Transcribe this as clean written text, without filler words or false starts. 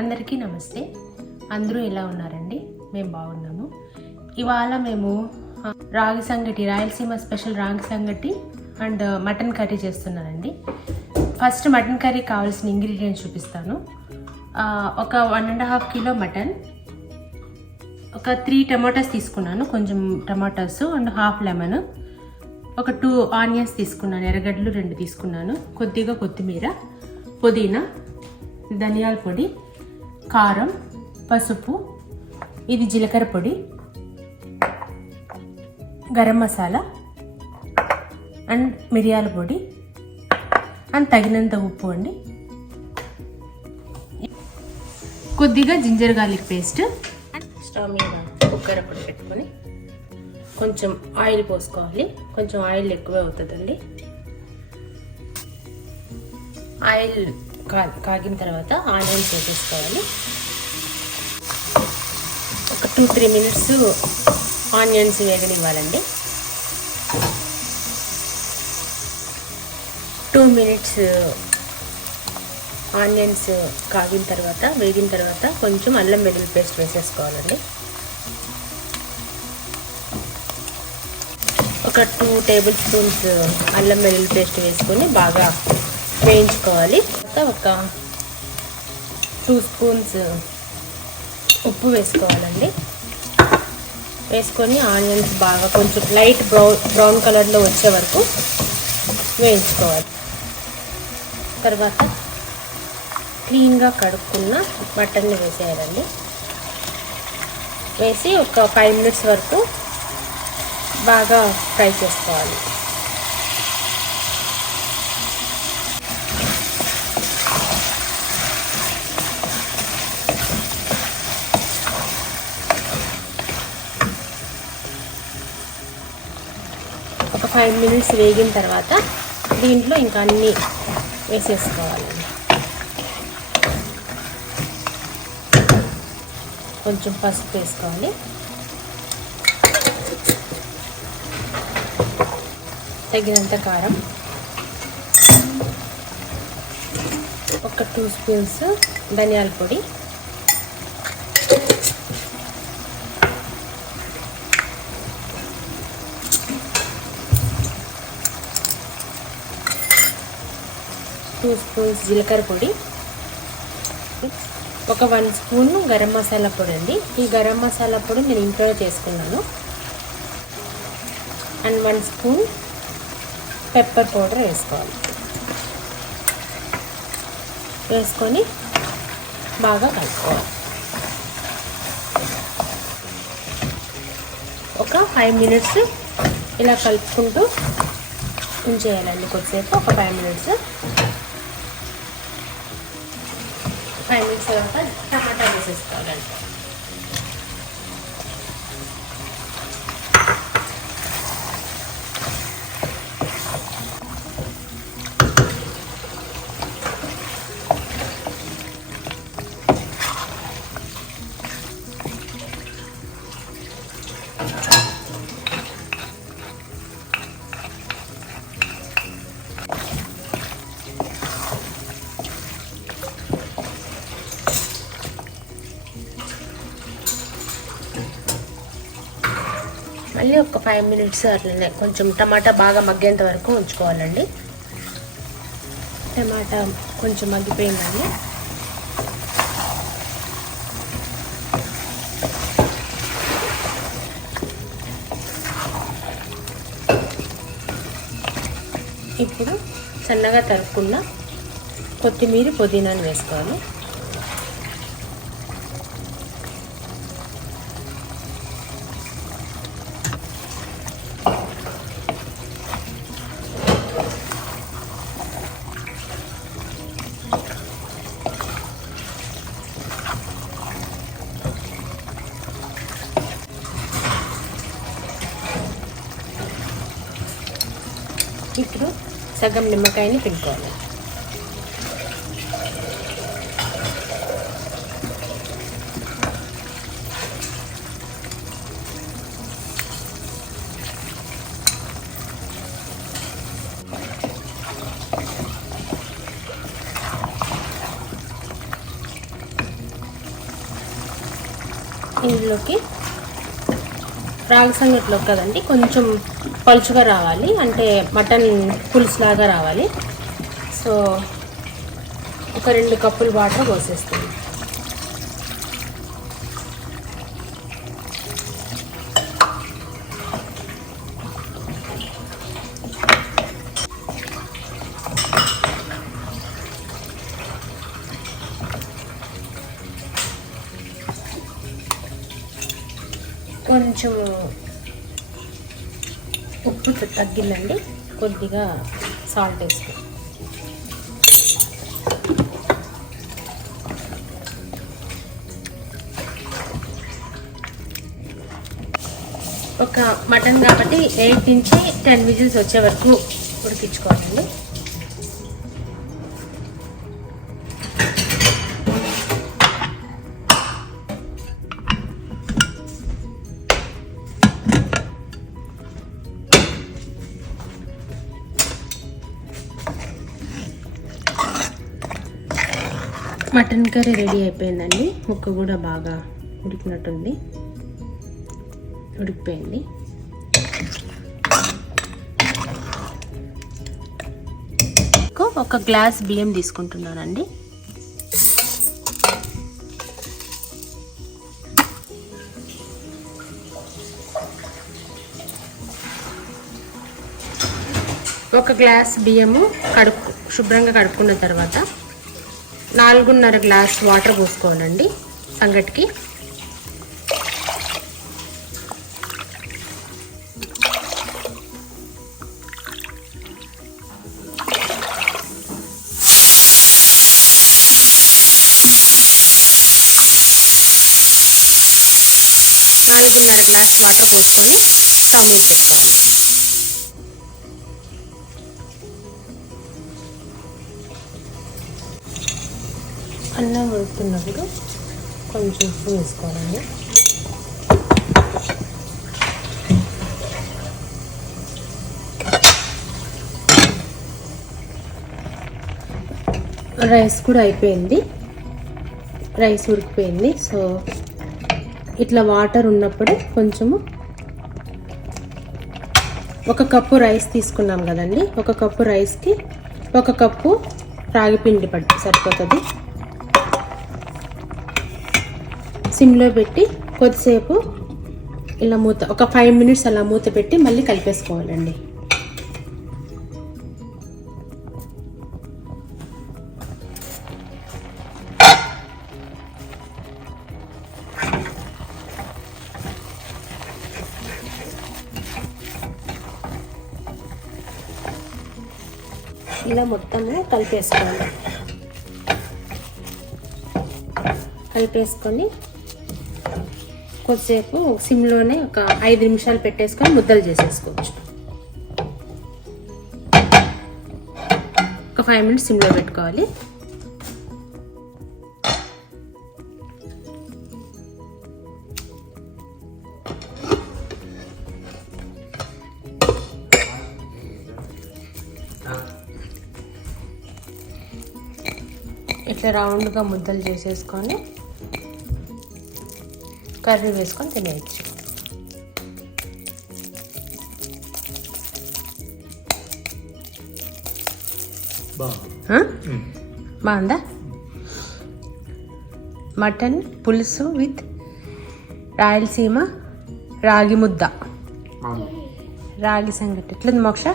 అందరికీ నమస్తే. అందరూ ఎలా ఉన్నారండి? మేము బాగున్నాము. ఇవాళ మేము రాగి సంగటి, రాయలసీమ స్పెషల్ రాగి సంగటి అండ్ మటన్ కర్రీ చేస్తున్నానండి. ఫస్ట్ మటన్ కర్రీ కావాల్సిన ఇంగ్రీడియంట్స్ చూపిస్తాను. ఒక 1.5 కిలో మటన్, ఒక 3 టమాటాస్ తీసుకున్నాను, కొంచెం టమాటాస్ అండ్ హాఫ్ లెమన్, ఒక 2 ఆనియన్స్ తీసుకున్నాను, ఎర్రగడ్డలు 2 తీసుకున్నాను, కొద్దిగా కొత్తిమీర, పుదీనా, ధనియాల పొడి, కారం, పసుపు, ఇది జీలకర్ర పొడి, గరం మసాలా అండ్ మిరియాల పొడి అండ్ తగినంత ఉప్పు అండి. కొద్దిగా జింజర్ గార్లిక్ పేస్ట్. స్టవ్ మీద కుక్కర్ పొడి పెట్టుకొని కొంచెం ఆయిల్ పోసుకోవాలి. కొంచెం ఆయిల్ ఎక్కువ అవుతుందండి. ఆయిల్ కాగిన తర్వాత ఆనియన్స్ వేసేసుకోవాలి. ఒక 2-3 మినిట్స్ ఆనియన్స్ వేగనివ్వాలండి. 2 మినిట్స్ ఆనియన్స్ వేగిన తర్వాత కొంచెం అల్లం వెల్లుల్లి పేస్ట్ వేసేసుకోవాలండి. ఒక 2 టేబుల్ స్పూన్స్ అల్లం వెల్లుల్లి పేస్ట్ వేసుకొని బాగా వేయించుకోవాలి. ఒక 2 స్పూన్స్ ఉప్పు వేసుకోవాలండి. వేసుకొని ఆనియన్స్ బాగా కొంచెం లైట్ బ్రౌన్ కలర్లో వచ్చే వరకు వేయించుకోవాలి. తర్వాత క్లీన్గా కడుక్కున్న మటన్ని వేసేయాలండి. వేసి ఒక 5 మినిట్స్ వరకు బాగా ఫ్రై చేసుకోవాలి. ఒక 5 మినిట్స్ వేగిన తర్వాత దీంట్లో ఇంకా అన్నీ వేసేసుకోవాలండి. కొంచెం పసుపు వేసుకోవాలి, తగినంత కారం, ఒక 2 స్పూన్స్ ధనియాల పొడి, టూ స్పూన్స్ జీలకర్ర పొడి, ఒక 1 స్పూన్ గరం మసాలా పొడి అండి. ఈ గరం మసాలా పొడి నేను ఇంట్లో చేసుకున్నాను. అండ్ 1 స్పూన్ పెప్పర్ పౌడర్ వేసుకోవాలి. వేసుకొని బాగా కలుపుకోవాలి. ఒక 5 మినిట్స్ ఇలా కలుపుకుంటూ ఉంచేయాలండి. కొద్దిసేపు ఒక 5 మినిట్స్. 5 మినిట్స్ తర్వాత టమాటా వేసేసుకోవాలండి. మళ్ళీ ఒక 5 మినిట్స్ అట్లనే కొంచెం టమాటా బాగా మగ్గేంత వరకు ఉంచుకోవాలండి. టమాటా కొంచెం మగ్గిపోయిందండి. ఇప్పుడు సన్నగా తరుక్కున్న కొత్తిమీర, పుదీనాను వేసుకోవాలి. ఇప్పుడు సగం నిమ్మకాయని పిండుకోవాలి. ఇందులోకి రాగి సంగట్లో కదండి కొంచెం పలుచుగా రావాలి, అంటే మటన్ పులుసు లాగా రావాలి. సో ఒక 2 కప్పులు వాటర్ పోసేస్తాను. కొంచెం ఉప్పు తగ్గిందండి, కొద్దిగా సాల్ట్ వేసుకో. ఒక మటన్ కాబట్టి 8 నుంచి 10 విజిల్స్ వచ్చే వరకు ఉడికించుకోవాలండి. మటన్ కర్రీ రెడీ అయిపోయిందండి. ముక్క కూడా బాగా ఉడికినట్టుంది, ఉడికిపోయింది. ఒక గ్లాస్ బియ్యం తీసుకుంటున్నానండి. ఒక గ్లాస్ బియ్యము శుభ్రంగా కడుక్కున్న తర్వాత 4.5 గ్లాస్ వాటర్ పోసుకోవాలండి సంగటికి. గ్లాస్ వాటర్ పోసుకొని స్టవ్ మీద పెట్టుకోవాలి. అన్నం ఉడుకుతున్నప్పుడు కొంచెం ఉప్పు వేసుకోవాలండి. రైస్ కూడా అయిపోయింది, రైస్ ఉడికిపోయింది. సో ఇట్లా వాటర్ ఉన్నప్పుడు కొంచెము 1 కప్పు రైస్ తీసుకున్నాం కదండి, 1 కప్పు రైస్కి 1 కప్పు రాగి పిండి సరిపోతుంది. సిమ్లో పెట్టి కొద్దిసేపు ఇలా ఒక 5 మినిట్స్ అలా మూత పెట్టి మళ్ళీ కలిపేసుకోవాలండి. ఇలా మొత్తము కలిపేసుకోవాలి. కలిపేసుకొని కొద్దిసేపు సిమ్లోనే ఒక 5 నిమిషాలు పెట్టేసుకొని ముద్దలు చేసేసుకోవచ్చు. ఒక 5 మినిట్స్ సిమ్లో పెట్టుకోవాలి. ఇట్లా రౌండ్గా ముద్దలు చేసేసుకొని కర్రీ వేసుకొని తినేయచ్చు. బాగుందా? మటన్ పులుసు విత్ రాయలసీమ రాగి ముద్ద, రాగి సంగటి. ఎట్లుంది మోక్ష?